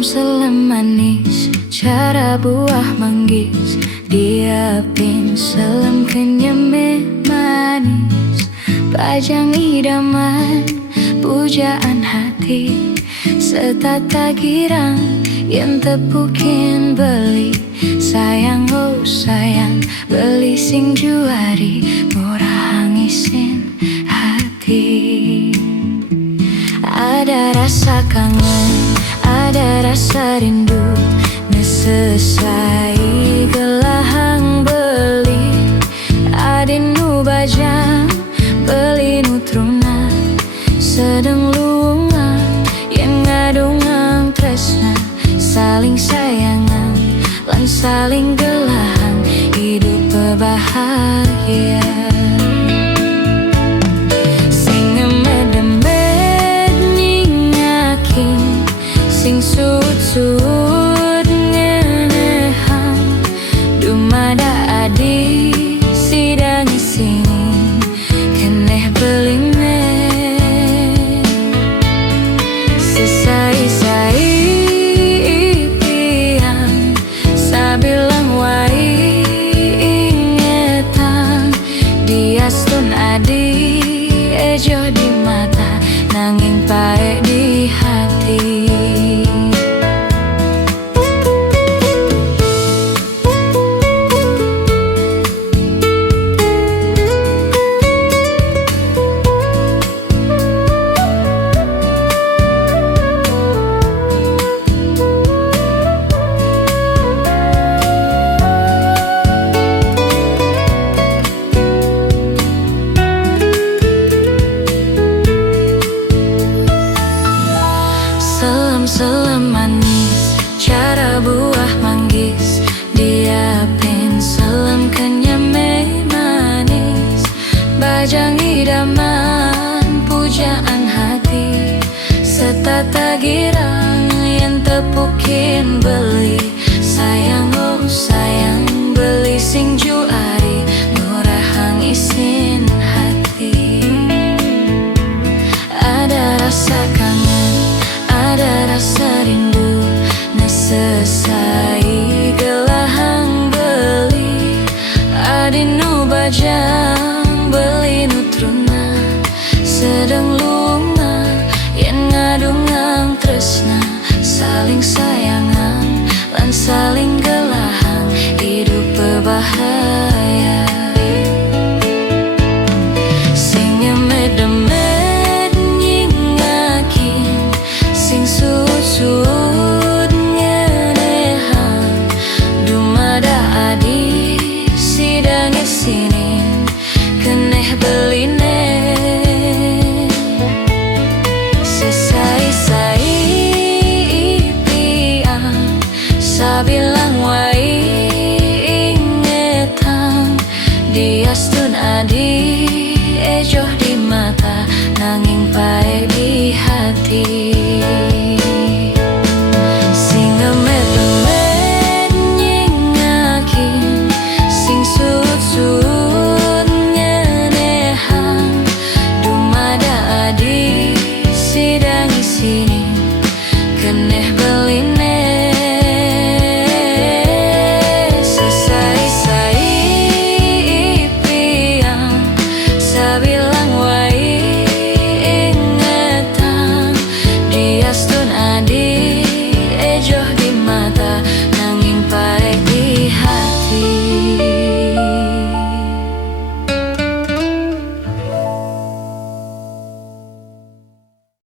Selam manis, cara buah manggis, diapin selam kenyame manis. Pajang idaman, pujaan hati, setata girang yang tepukin beli. Sayang oh sayang, beli sing juari, murah hangisin hati. Ada rasa kangen, ada rasa rindu, nesesai gelahang beli. Adinu bajang, beli nutruna, sedang luungan, yang ngadungang tresna. Saling sayangan, lan saling gelahang, hidup berbahagia. Sing sud-sud ngenehang, dumada adi sidang sini, keneh beline. Sesai-sai ipian, sabilang wai ingetan. Diastun adi ejo di mata, nanging pae di hati. Selam manis, cara buah manggis, diapin selam kenyame manis. Bajang idaman, pujaan hati, setata girang yang tepukin beli. Sayang oh sayang, beli sing juari, murah hangisin hati. Ada rasa kangen, ada rasa rindu, nesesai gelahang beli. Adinu bajang, beli nutruna, sedang lunga, yang ngadungang tresna. Saling sayangan, lan saling gelahang, hidup berbahaya. Sing ngemed-med nyingakin, sing sud-sud ngenehang, dumada adi sidang sini, keneh beline. Sesai-sai ipian, sabil